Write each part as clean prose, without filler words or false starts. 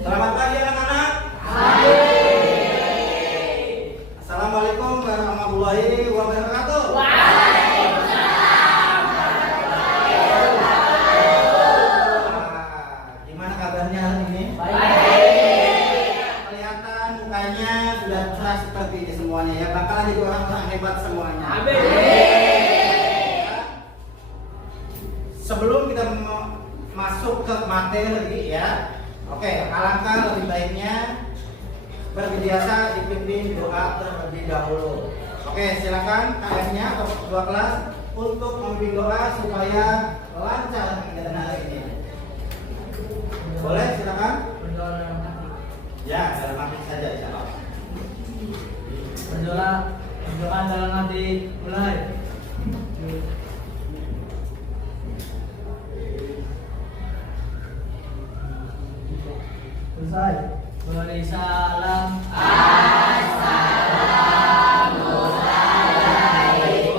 Selamat pagi anak-anak. Assalamualaikum warahmatullahi wabarakatuh. Gimana kabarnya hari ini? Kelihatan mukanya sudah cerah seperti ini semuanya ya. Bakalan jadi orang-orang hebat semuanya. Sebelum kita masuk ke materi ya, oke, alangkah lebih baiknya seperti biasa dipimpin doa terlebih dahulu. Oke, silakan KM-nya atau ketua kelas untuk memimpin doa supaya lancar kegiatan hari ini. Boleh, silakan. Ya, dalam hati saja insyaallah. Berdoa dalam hati, mulai. Selesai. Beri salam. Assalamualaikum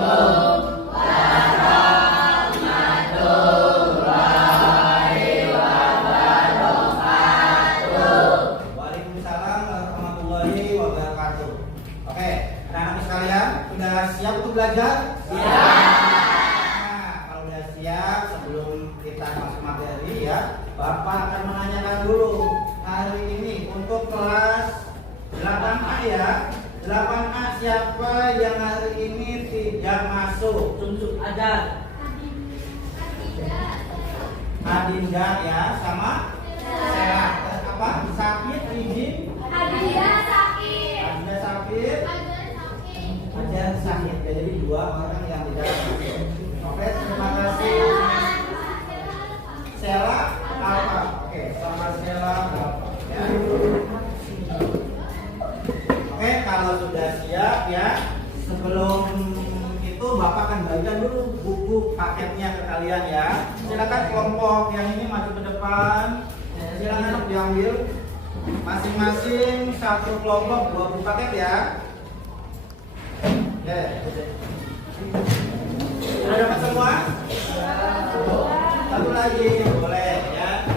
warahmatullahi wabarakatuh. Waalaikumsalam warahmatullahi wabarakatuh. Oke, anak-anak sekalian sudah siap untuk belajar? Siap. Nah, kalau sudah siap, sebelum kita masuk materi ya, Bapak akan menanyakan dulu hari ini untuk kelas 8A ya. 8A siapa yang hari ini tidak masuk? Tunjuk ajar. Adinda ya, sama Sela. Apa? Sakit, izin? Adinda sakit. Ajar sakit. Jadi dua orang yang tidak masuk. Oke, terima kasih. Sela apa? Oke, sama Sela apa? Ya. Oke, kalau sudah siap ya, sebelum itu Bapak akan bagikan dulu buku paketnya ke kalian ya. Silakan kelompok yang ini maju ke depan. Silakan diambil. Masing-masing satu kelompok 2 buku paket ya. Oke. Sudah dapat semua? Satu lagi boleh ya.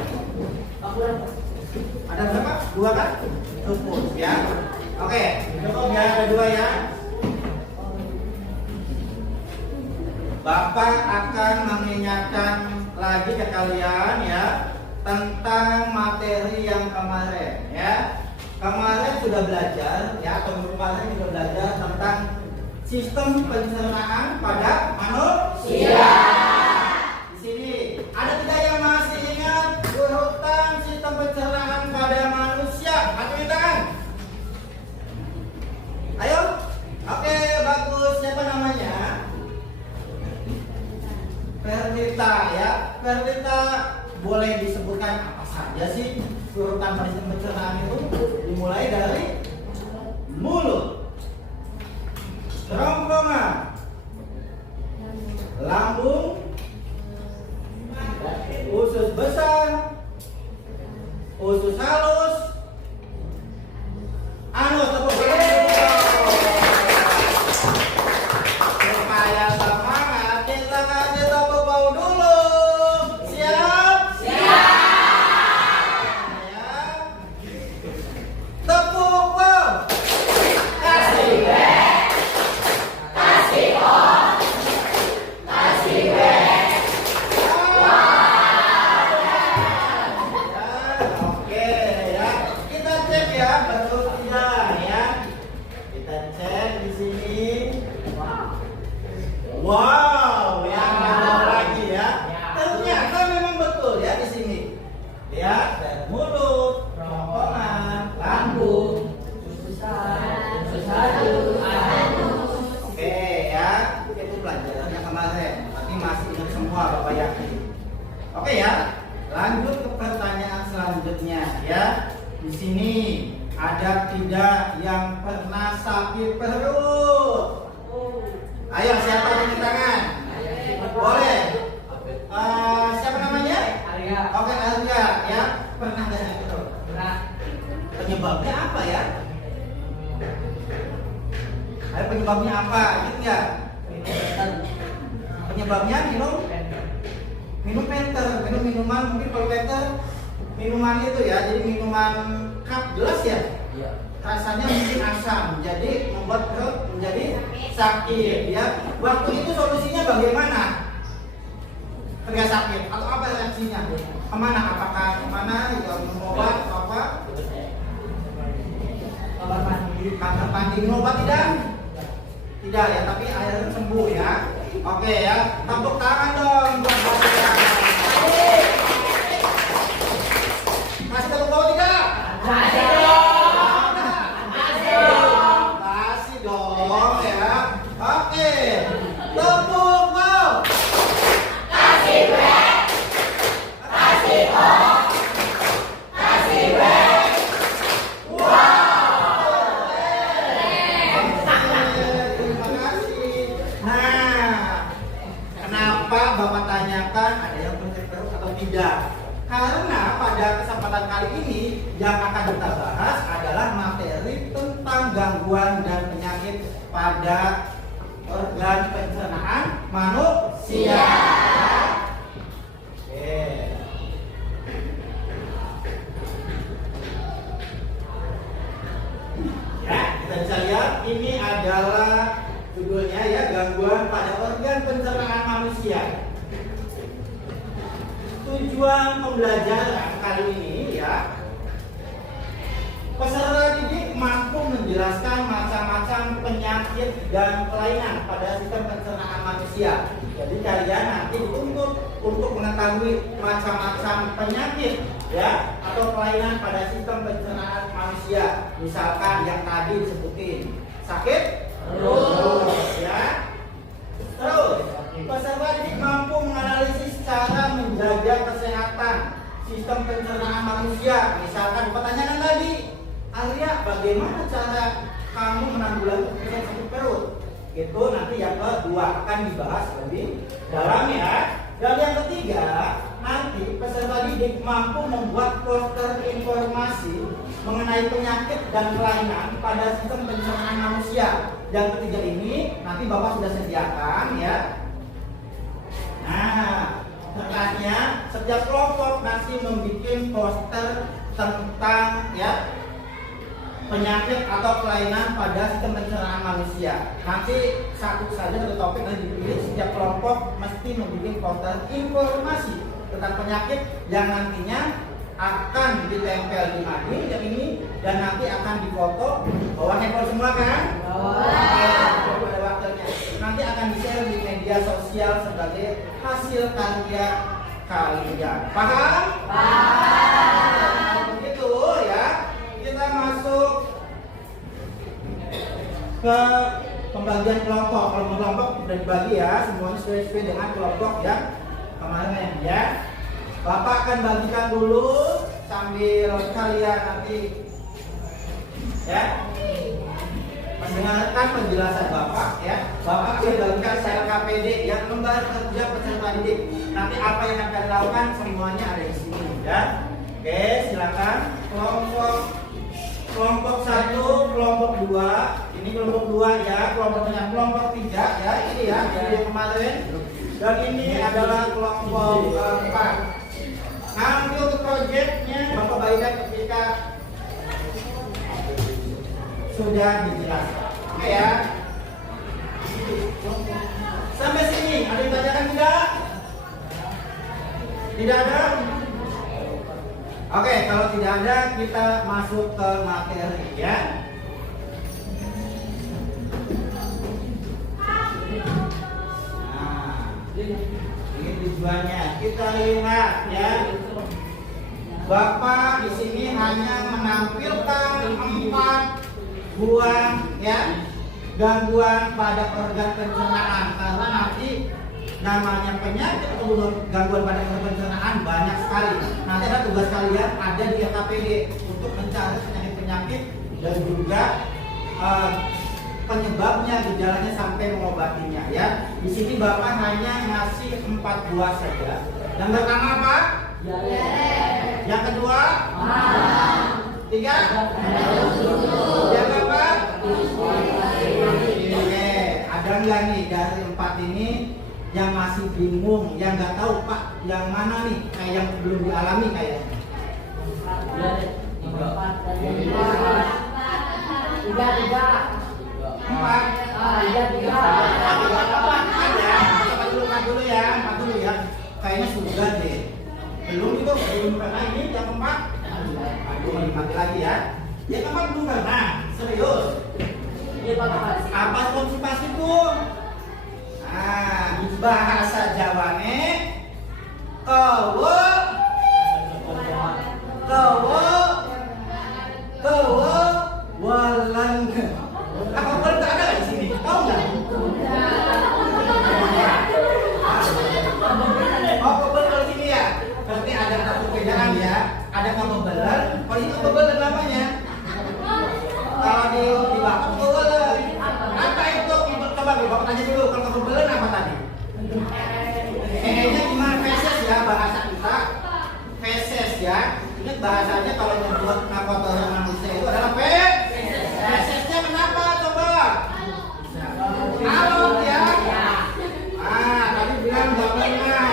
Ada berapa? 2 kan? Cukup ya. Oke, cukup ya, ada 2 ya. Bapak akan mengingatkan lagi ke kalian ya tentang materi yang kemarin ya. Kemarin sudah belajar ya, atau kemarin sudah belajar tentang sistem pencernaan pada manusia. Di sini ada tidak yang masih ingat urutan sistem pencernaan pada manusia? Angkat tangan. Ayo. Oke, bagus. Siapa namanya? Perdita ya. Perdita, boleh disebutkan apa saja sih urutan sistem pencernaan itu? Dimulai dari mulut, kerongkongan, lambung, usus besar, usus halus, anus. Tepuk supaya semangat kita kasih tepuk bau dulu. Siap? Ya. Tepuk bau. Kasih oke ya, kita cek ya betul tidak ya. Kita cek di sini. Wow, yang betul lagi ya. Ternyata memang betul ya di sini. Lihat dari mulut, kerongkongan, lambung, usus halus, anus. Oke ya, itu pelajarannya kemarin. Tapi masih ingat semua Bapak yakin. Oke ya. Lanjut ke pertanyaan selanjutnya ya. Di sini ada tidak yang pernah sakit perut? Ayo, siapa yang angkat tangan? Boleh. Siapa namanya? Arya. Oke, Arya ya. Pernah nggak sakit perut? Pernah. Penyebabnya apa ya? Ayo, penyebabnya apa? Ingat nggak? Penyebabnya minum penter, minum minuman, mungkin kalau penter minuman itu ya, jadi minuman minuman cup gelas ya, Iya. rasanya mungkin asam, jadi membuat perut menjadi sakit ya. Waktu itu solusinya bagaimana? Ketika sakit atau apa reaksinya? Kemana? Apakah kemana? Ya, minum obat atau apa? Kamar mandi. Kamar mandi, minum obat tidak? Tidak ya, tapi akhirnya sembuh ya. Oke ya, tepuk tangan dong buat saya. Masih tepuk bawah tidak? Kasih dong. Kasih dong ya. Oke, tepuk bawah. Kasih back. Kasih on. Kasih back. Terima kasih. Nah, kenapa Bapak tanyakan ada yang penyakit perut atau tidak? Karena pada kesempatan kali ini yang akan kita bahas adalah materi tentang gangguan dan penyakit pada organ pencernaan manusia. Oke. Ya, kita bisa lihat ini adalah judulnya ya, gangguan pada organ pencernaan manusia. Tujuan pembelajaran kali ini ya, peserta didik mampu menjelaskan macam-macam penyakit dan kelainan pada sistem pencernaan manusia. Jadi kalian nanti dituntut untuk mengetahui macam-macam penyakit ya atau kelainan pada sistem pencernaan manusia. Misalkan yang tadi disebutin sakit terus ya. Terus peserta didik mampu menganalisis cara menjaga kesehatan sistem pencernaan manusia. Misalkan pertanyaan tadi, Arya, bagaimana cara kamu menanggulangi penyakit sakit perut? Itu nanti yang kedua akan dibahas lebih dalam ya. Dan yang ketiga, nanti peserta didik mampu membuat poster informasi mengenai penyakit dan kelainan pada sistem pencernaan manusia. Yang ketiga ini nanti Bapak sudah sediakan ya. Nah, caranya setiap kelompok nanti membuat poster tentang ya penyakit atau kelainan pada sistem pencernaan manusia. Nanti satu topik nanti dipilih, setiap kelompok mesti membuat poster informasi tentang penyakit yang nantinya akan ditempel di mading yang ini dan nanti akan difoto. Bawa handphone semua kan? Pada waktunya nanti akan di-share di media sosial sebagai hasil karya kalian. Paham? Paham. Begitu ya. Kita masuk ke pembagian kelompok. Kalau kelompok sudah dibagi ya, semuanya sesuai dengan kelompok ya kemarin ya. Bapak akan bagikan dulu sambil kalian nanti ya mendengarkan penjelasan Bapak ya. Bapak akan bagikan secara KPD yang lembar kerja peserta didik. Nanti apa yang akan dilakukan semuanya ada di sini ya. Oke, silakan kelompok 1, kelompok 2. Ini kelompok 2 ya, kelompoknya kelompok 3 ya. Ini ya, yang kemarin. Dan ini adalah kelompok 4. Nanti untuk proyeknya Bapak bagikan ketika sudah dijelaskan. Oke ya. Sampai sini ada yang ditanyakan tidak? Tidak ada? Oke, kalau tidak ada kita masuk ke materi ya. Nah, ini tujuannya. Kita lihat ya. Bapak di sini hanya menampilkan 4 buah ya gangguan pada organ pencernaan, karena nanti namanya penyakit atau gangguan pada organ pencernaan banyak sekali. Nanti ada tugas kalian ada di KPD untuk mencari penyakit-penyakit dan juga penyebabnya, gejalanya sampai mengobatinya ya. Di sini Bapak hanya ngasih 4 buah saja. Yang pertama apa? Yang kedua? Tiga? Yang keempat? Oke, ada nggak nih dari 4 ini yang masih bingung, yang nggak tahu Pak yang mana nih, kayak yang belum dialami kayaknya? Tiga. Empat. Tiga. Empat dulu ya. Kayaknya sudah deh. Belum pernah ini yang keempat. Aduh, mati lagi ya. Yang keempat belum pernah. Serius. Apa konstipasi itu? Nah, bahasa Jawane kewe walang. Apa betul ada di sini? Tahu nggak? Oh, kebebelan di sini ya. Berarti ada satu perbedaan ya. Ada kebebelan. Kalau ini kebebelan namanya. Kalau di baku kebebelan. Apa itu? Coba bapak tanya dulu. Kalau kebebelan apa tadi? Kayaknya gimana feses ya bahasa kita? Feses ya. Ingat bahasanya kalau membuat kotoran manusia itu adalah fesesnya kenapa? Coba. Alot ya. Tadi bilang nggak pernah.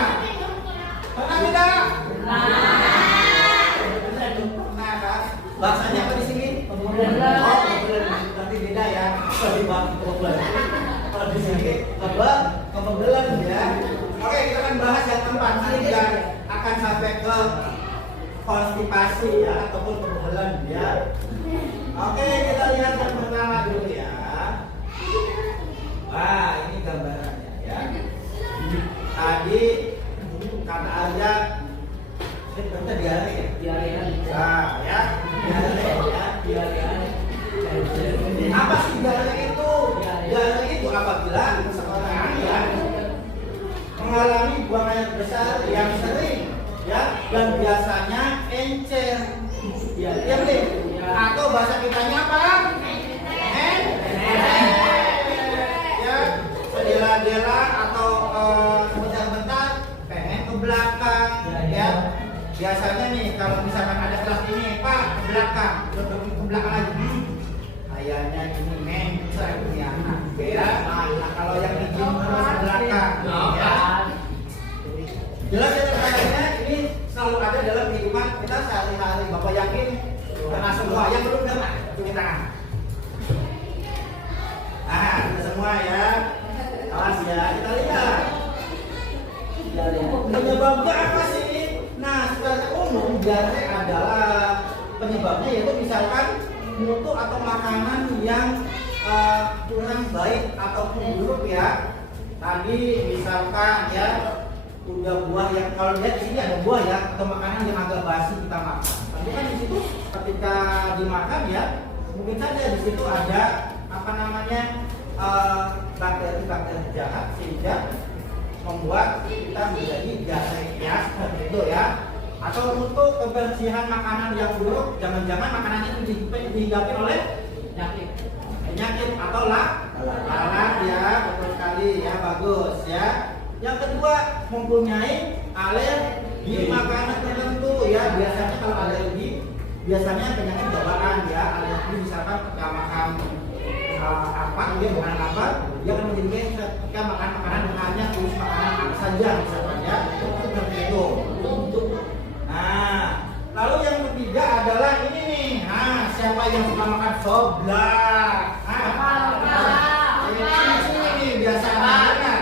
Pernah tidak? Pernah kan? Bahasanya apa di sini? Kebebelan. Oh, kebebelan. Berarti beda ya. Kalau di sini kebebelan ya. Oke, kita akan bahas yang keempat. Nanti kita akan sampai ke konstipasi ya ataupun kebebelan ya. Oke, kita lihat yang pertama dulu ya. Wah, ini gambarannya ya. Tadi kata aja kita diare ya. Nah, ya. Diare ya. Apa sih diare itu? Diare itu apabila seseorang ya mengalami buang air besar yang sering ya dan biasanya encer ya betul atau bahasa kitanya apa? Ya sedela-dela atau sebentar-bentar pengen ke belakang ya biasanya nih kalau misalkan ada kelas ini Pak ke belakang lagi kayaknya ini mencer ya nah kalau yang izin terus ke belakang ya jelas ya terkadangnya ini selalu ada dalam kehidupan kita sehari-hari. Bapak yakin karena semua yang belum dengar cuci tangan. Nah, kita semua ya. Awas ya, kita lihat. Penyebabnya apa sih? Nah, secara umum diare adalah penyebabnya yaitu misalkan mutu atau makanan yang kurang baik ataupun buruk ya. Tadi misalkan ya udah buah yang kalau lihat di sini ada buah ya atau makanan yang agak basi kita makan. Tapi kan di situ ketika dimakan ya mungkin saja di situ ada apa namanya bakteri-bakteri jahat sehingga membuat kita menjadi diare ya seperti itu ya. Atau untuk kebersihan makanan yang buruk, jangan-jangan makanannya itu dihidapi oleh penyakit atau lalat ya, betul sekali ya, bagus ya. Yang kedua mempunyai alergi makanan tertentu ya. Biasanya kalau alergi biasanya penyakit bawaan ya. Alergi misalkan ketika makan apa dia bukan apa dia akan menjadi cancer ketika makan makanan yang hanya tulis makanan apa saja misalkan ya seperti itu. Nah lalu yang ketiga adalah ini nih. Nah siapa yang suka makan seblak? Ini biasanya ya.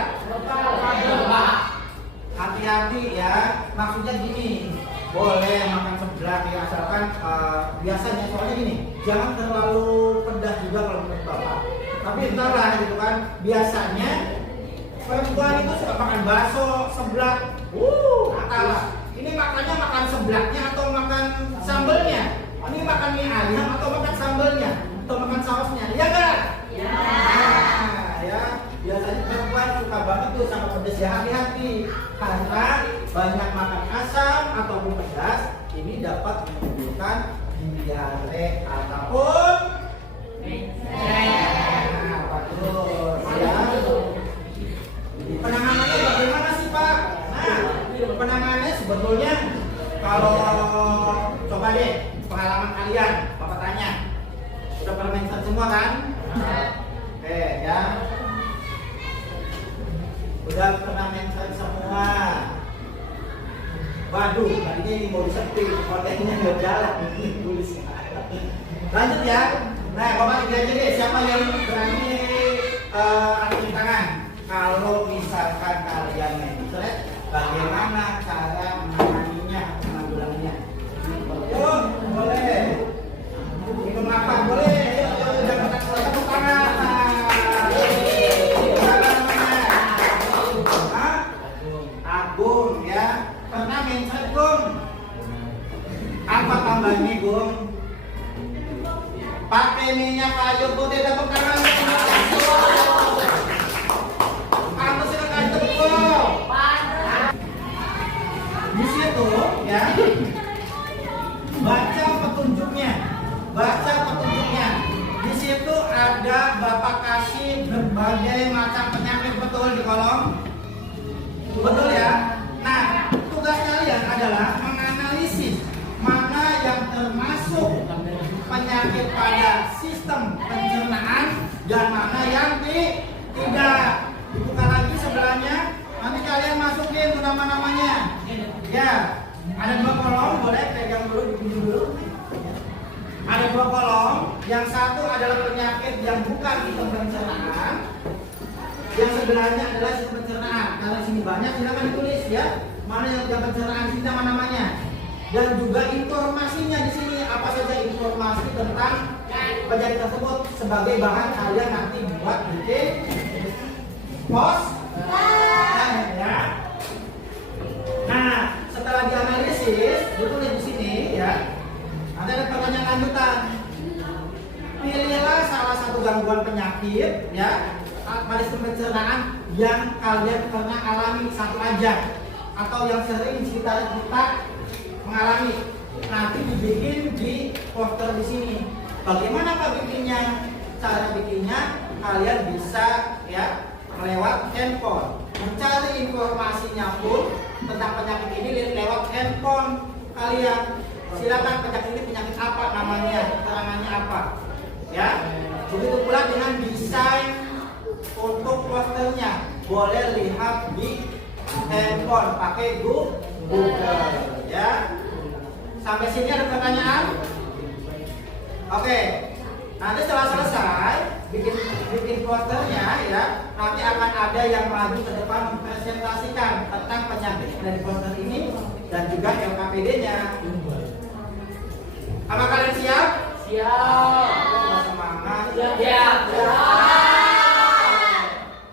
Hati-hati ya, maksudnya gini, boleh makan seblak ya asalkan biasanya soalnya gini, jangan terlalu pedas juga kalau menurut bapak. Tapi entahlah gitu kan, biasanya perempuan itu suka makan bakso, seblak, entahlah. Ini makannya makan seblaknya atau makan sambelnya? Ini makan mie ayam atau makan sambelnya? Atau makan sausnya? Iya kan? Ya. Nah, ya. Biasanya perempuan suka banget tuh sama pedas ya, hati-hati karena banyak makan asam ataupun pedas ini dapat menimbulkan diare ataupun bagus ya. Penanganannya bagaimana sih Pak? Nah penanganannya sebetulnya kalau coba deh pengalaman kalian Bapak tanya udah pernah mention semua kan? Oke ya. Udah pernah mention semua. Waduh, tadinya ini mau disetting, kontennya nggak jalan tulisnya. Lanjut ya. Nah, Bapak tiga aja deh. Siapa yang berani angkat tangan? Kalau misalkan kalian mentret, bagaimana cara menanganinya, penanggulangannya? Yuk, boleh. Minum apa? Boleh. Yuk, jangan tepuk tangan. Siapa namanya? Hah? Agung ya. Pernah mentret, Gung? Apa tambahnya, Gung? Pakai minyak kayu putih, tepuk tangan. Kamu silakan tepuk. Di situ ya. Baca petunjuknya. Baca petunjuknya. Di situ ada Bapak kasih berbagai macam penyakit, betul di kolom. Betul ya. Nah, tugas kalian adalah menganalisis mana yang termasuk penyakit pada sistem pencernaan dan mana yang tidak. Dibuka lagi sebelahnya, nanti kalian masukin nama-namanya. Ya, ada 2 kolom, boleh pegang dulu, dikunci dulu. Ada 2 kolom, yang satu adalah penyakit yang bukan sistem pencernaan, yang sebelahnya adalah sistem pencernaan. Karena di sini banyak, silakan ditulis ya, mana yang pencernaan, sini nama-namanya. Dan juga informasinya di sini, apa saja informasi tentang penyakit tersebut sebagai bahan kalian nanti buat bikin ya. Nah, setelah dianalisis, ditulis di sini ya. Nanti ada pertanyaan lanjutan. Pilihlah salah satu gangguan penyakit ya pada sistem pencernaan yang kalian pernah alami, satu aja atau yang sering kita mengalami. Nanti dibikin di poster di sini. Bagaimana Pak bikinnya? Cara bikinnya kalian bisa ya lewat handphone. Mencari informasinya pun tentang penyakit ini lewat handphone kalian. Silakan penyakit ini penyakit apa namanya, keterangannya apa. Ya. Begitu pula dengan desain untuk posternya. Boleh lihat di handphone pakai Google ya. Sampai sini ada pertanyaan? Oke. Nanti setelah selesai bikin posternya ya, nanti akan ada yang maju ke depan mempresentasikan tentang penyakit dari poster ini dan juga LKPD-nya. Apa kalian siap? Siap. Semangat. Siap.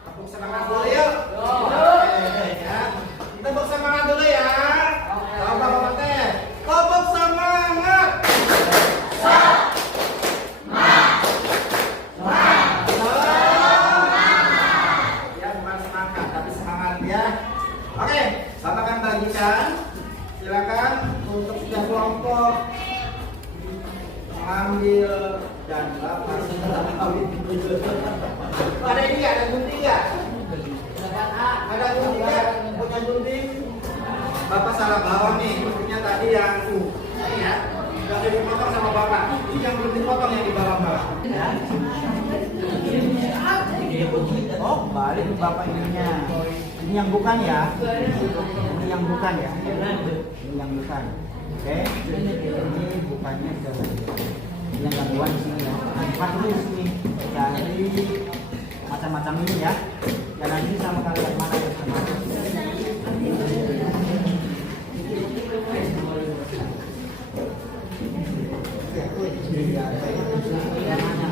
Tepuk semangat dulu yuk. Ya. Tepuk semangat dulu ya. Bapak-bapak teh. Tepuk semangat. Ya, bukan semangat, tapi semangat ya. Oke, Bapak akan bagikan. Silakan untuk setiap kelompok mengambil dan Bapak ada ini nggak? Ada gunting nggak? Ada gunting nggak? Punya gunting? Bapak salah bawa nih, guntingnya tadi yang ini ya. Sudah dipotong sama Bapak. Ini yang belum dipotong yang di bawah-bawah. Ya. Oh, balik Bapak ininya. Ini yang bukan ya? Ini yang bukan ya? Ini yang bukan. Oke. Ini bukannya ke ini yang gangguan di sini ya. Nah, dulu di sini dari macam-macam ini ya. Dan nanti sama kalian mana yang termasuk.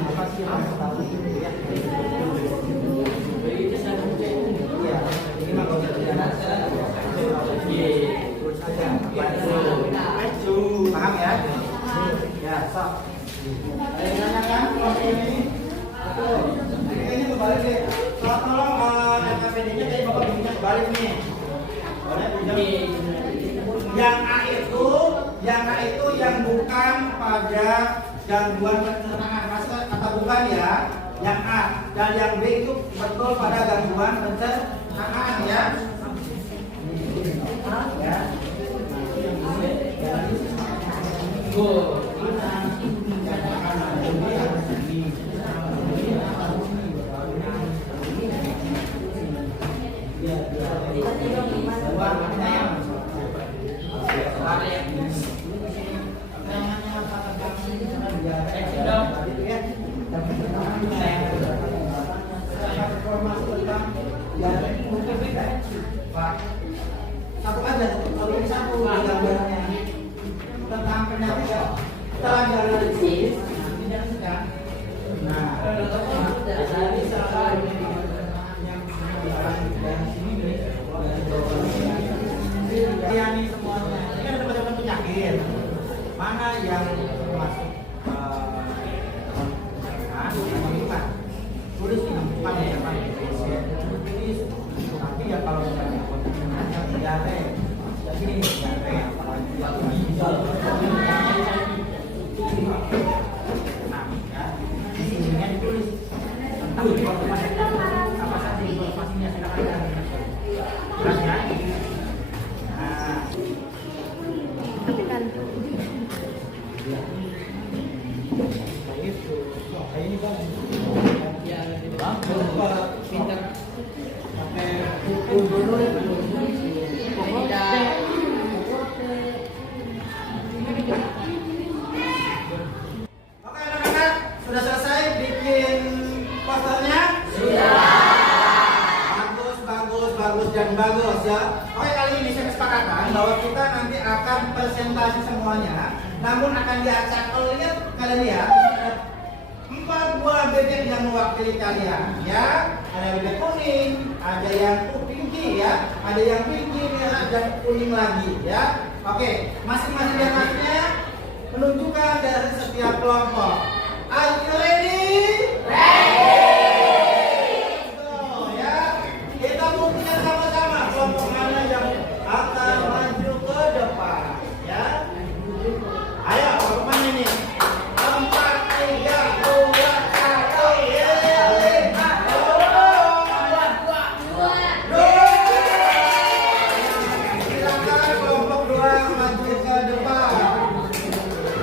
Apa sih yang harus tahu itu ya? Iya, ini mah kalau paham ya? Ya, sok. Ada kan kalau ini? Betul. Kayaknya kebalik deh. Tolong LKPD-nya kayak Bapak bikinnya kebalik nih. Boleh pinjam? Yang A itu yang bukan pada gangguan pencernaan. Maksudnya kata bukan ya, yang A. Dan yang B itu betul pada gangguan pencernaan ya. Ya. Satu aja, kalau ini satu gambarnya tentang penyakit. Kita lagi analisis, nah, dari misalkan yang ini semuanya, ini kan ada macam penyakit. Mana yang termasuk bukan? Tulis ini bukan ya, tulis. Tapi ya kalau misalnya diare, jadi diare apalagi nah, ya, di sininya ditulis tentang informasi apa saja informasinya silakan jelas ya. Nah, itu ini kan ya pintar pakai buku dulu Oke anak-anak, sudah selesai bikin posternya? Sudah. Bagus dan bagus ya. Oke, kali ini saya kesepakatan bahwa kita nanti akan presentasi semuanya, namun akan diacak. Kalau lihat kalian lihat 4 buah bebek yang mewakili kalian ya. Ada bebek kuning, ada yang pinky ya, ada yang pinky dan kuning lagi ya. Oke, masing-masing yang masuknya menunjukkan dari setiap kelompok. Are you ready? Ya, kita buktikan sama-sama kelompok mana yang akan maju ke depan ya. Ayo, kelompok mana ini? 4, 3, 2, 1, yeay! Silakan kelompok 2 maju ke depan.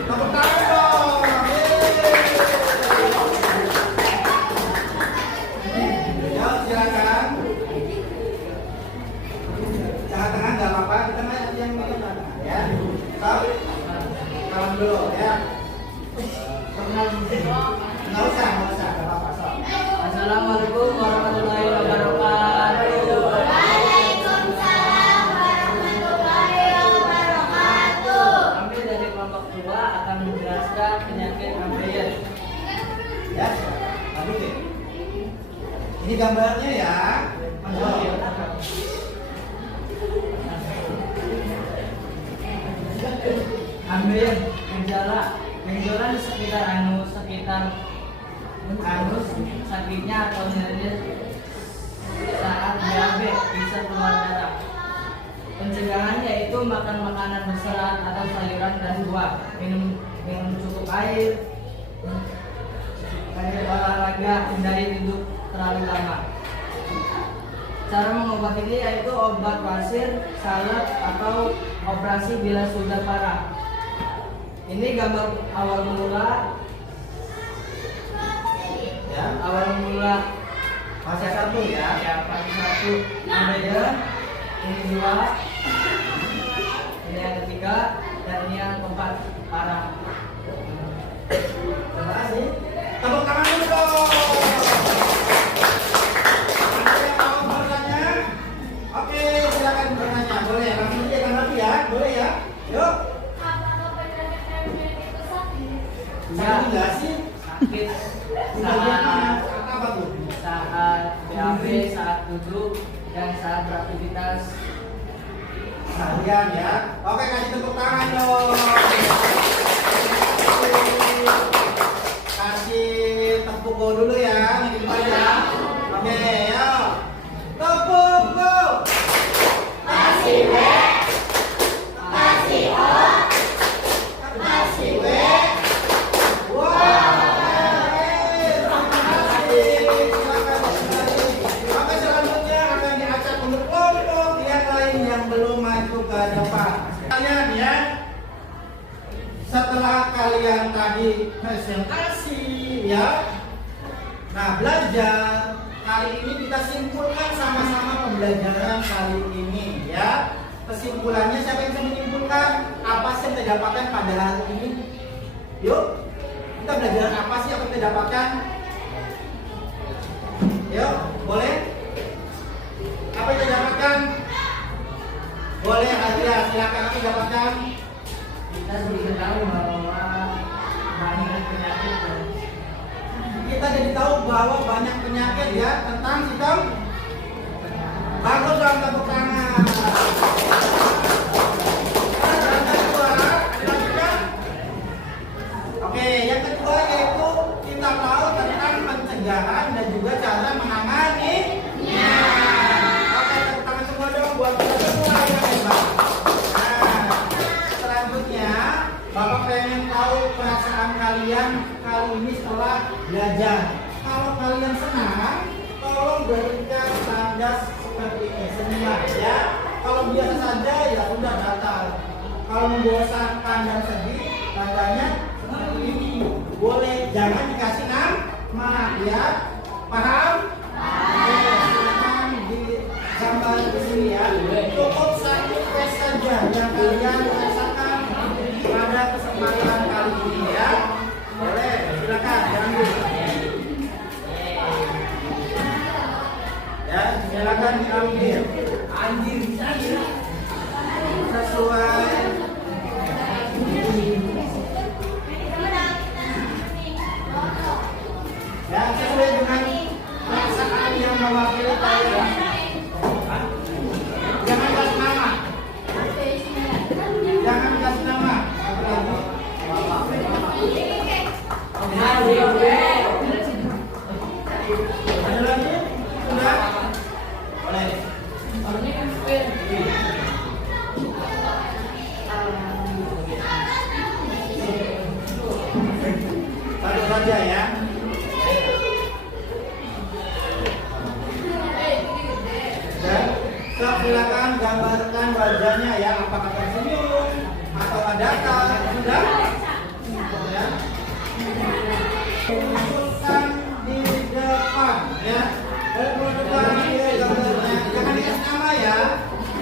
Tepuk tangan dong. Ya, silakan. Jangan tangan nggak apa-apa, kita nggak yang bikin tangan ya. Salam dulu ya. Nggak usah, nggak apa-apa. Assalamualaikum warahmatullahi wabarakatuh. Waalaikumsalam warahmatullahi wabarakatuh. Kami dari kelompok 2 akan menjelaskan penyakit ambeien. Ya, lanjut ya. Ini gambarnya ya. Ambeien, gejala di sekitar anus, sakitnya atau nyerinya saat BAB bisa keluar darah. Pencegahan yaitu makan makanan berserat atau sayuran dan buah, minum cukup air, olahraga, hindari duduk terlalu lama. Cara mengobatinya yaitu obat pasir, salep, atau operasi bila sudah parah. Ini gambar awal mula Fase 1 ya. ya, fase 1 ambeien, ini 2, ini yang ketiga, dan ini yang keempat parah. Terima kasih. Tepuk tangan dulu dong. Ada yang mau bertanya? Oke, silakan bertanya. Boleh, langsung aja tanggapi ya. Boleh ya. Yuk. Apakah penyakit ambeien itu sakit? Saya jelasin. Sakit saat BAB, saat duduk, dan saat beraktivitas Seharian ya. Oke, kasih tepuk tangan dong. Kasih tepuk go dulu ya. Nanti depan ya. Oke, yuk. Tepuk go. Kasih W, kasih O, kasih W. Oke, selanjutnya akan diacak untuk kelompok yang lain yang belum maju ke depan. Kalian ya, setelah kalian tadi presentasi ya, nah belajar kali ini kita simpulkan sama-sama pembelajaran kali ini ya. Kesimpulannya siapa yang bisa menyimpulkan apa sih yang kita dapatkan pada hari ini? Yuk, kita belajar apa sih yang kita dapatkan? Ayo, boleh? Apa yang didapatkan? Boleh, Adria, silakan apa yang didapatkan? Kita sudah tahu bahwa banyak penyakit dan Kita jadi tahu bahwa banyak penyakit ya tentang sistem. Bagus dong, tepuk tangan. Dan kedua, dilanjutkan. Oke, yang kedua yaitu kita tahu tentang pencegahan dan juga cara menanganinya. Oke, tepuk tangan semua dong buat kita semua yang hebat. Nah, selanjutnya Bapak pengen tahu perasaan kalian kali ini setelah belajar. Kalau kalian senang, tolong berikan tanda seperti ini, senyum ya. Kalau biasa saja ya sudah batal. Kalau membosankan dan sedih, tandanya seperti ini. Boleh jangan dikasih nama ya. Paham? Oke, silakan digambar di sini ya. Cukup satu tes saja yang kalian rasakan pada kesempatan kali ini ya. Boleh, silakan diambil. Ya, silakan diambil. anjir bisa ya. Sesuai ya, sesuai dengan perasaan yang mewakili kalian. Jangan kasih nama. Jangan kasih nama. Apa lagi? Ada lagi? Sudah? Boleh. Satu saja ya. Dan silakan gambarkan wajahnya ya, apakah tersenyum atau ada sudah? Ya. Kumpulkan di depan ya. Kumpulkan di gambarnya. Jangan dikasih nama ya.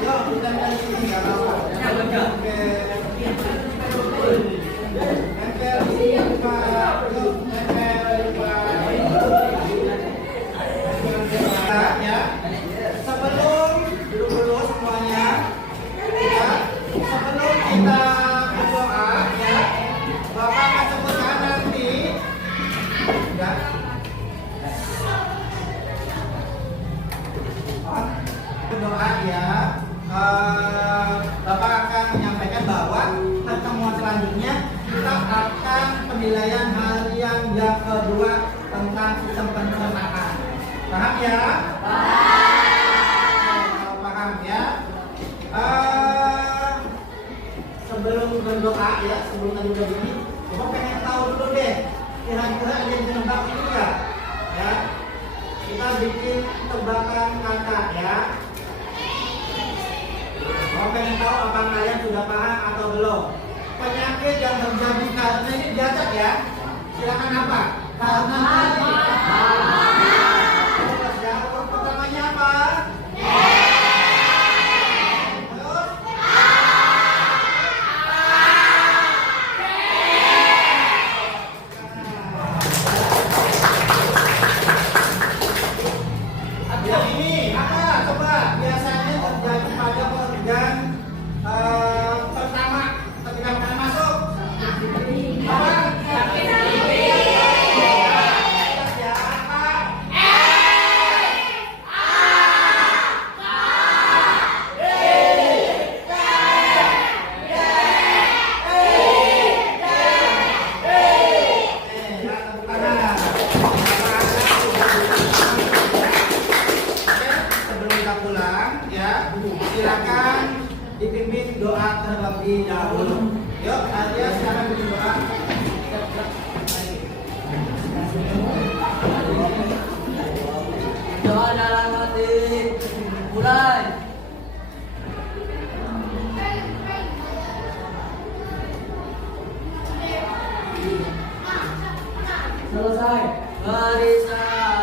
Yuk kita dari sini nggak apa-apa. Oke. Nempel di sini Pak. Yuk nempel di Pak. Ya. Sebelum duduk dulu semuanya, ya. Sebelum kita berdoa, ya, Bapak akan sebutkan nanti, ya. Berdoa ya. Bapak akan menyampaikan bahwa pertemuan selanjutnya kita akan penilaian harian yang kedua tentang sistem pencernaan. Paham ya? Kalau paham ya. Sebelum berdoa ya, sebelum tadi udah gini, Bapak pengen tahu dulu deh, kira-kira ada yang menebak ini enggak? Ya. Kita bikin tebakan kata ya. Bapak pengen tahu apa kalian sudah paham atau belum? Penyakit yang terjadi karena ini dicatat ya. Silakan apa? Karena pertamanya apa? Terus? Ya ini apa? Coba biasanya terjadi pada organ pertama ketika makanan masuk. Apa? Ya, apa? Ya, tepuk tangan. Sebelum kita pulang, ya, silakan dipimpin doa terlebih dahulu. Yuk, Adia silakan bimbing doa. Doa dalam hati mulai. Selesai. Barisan.